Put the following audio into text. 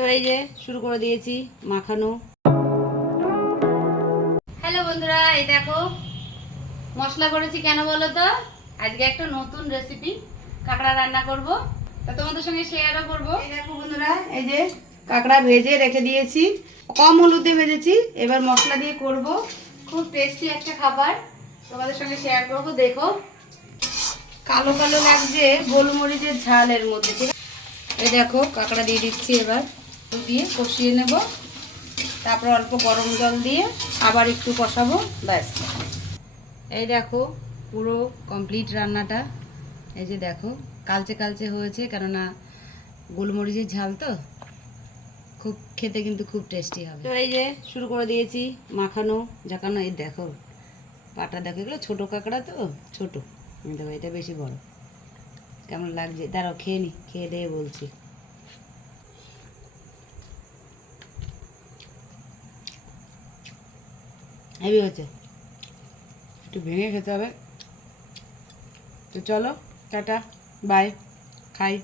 তো এই যে শুরু করে দিয়েছি মাখানো। হ্যালো বন্ধুরা, এই দেখো মশলা করেছি কেন বলো তো? আজকে একটা নতুন রেসিপি কাঁকড়া রান্না করব, তা তোমাদের সঙ্গে শেয়ারও করব। এই দেখো বন্ধুরা, এই যে কাঁকড়া ভেজে রেখে দিয়েছি, কম হলুদে ভেজেছি। এবার মশলা দিয়ে করব, খুব টেস্টি একটা খাবার, তোমাদের সঙ্গে শেয়ার করব। দেখো কালো কালো লাগছে গোলমরিচের ঝালের মধ্যে, ঠিক আছে? এই দেখো কাঁকড়া দিয়ে দিচ্ছি, এবার দিয়ে কষিয়ে নেব, তারপর অল্প গরম জল দিয়ে আবার একটু কষাবো, ব্যাস। এই দেখো পুরো কমপ্লিট রান্নাটা। এই যে দেখো কালচে কালচে হয়েছে, কেননা গোলমরিচের ঝাল তো, খুব খেতে কিন্তু খুব টেস্টি হবে। তো এই যে শুরু করে দিয়েছি মাখানো ঝাঁকানো। এই দেখো পাটা দেখো, এগুলো ছোটো কাঁকড়া তো, ছোটো। দেখো এটা বেশি বড়, কেমন লাগছে দাঁড়াও খেয়ে নি, খেয়ে দিয়ে বলছি। হেভি হচ্ছে, একটু ভেঙে খেতে হবে। তো চলো টাটা বাই, খাই।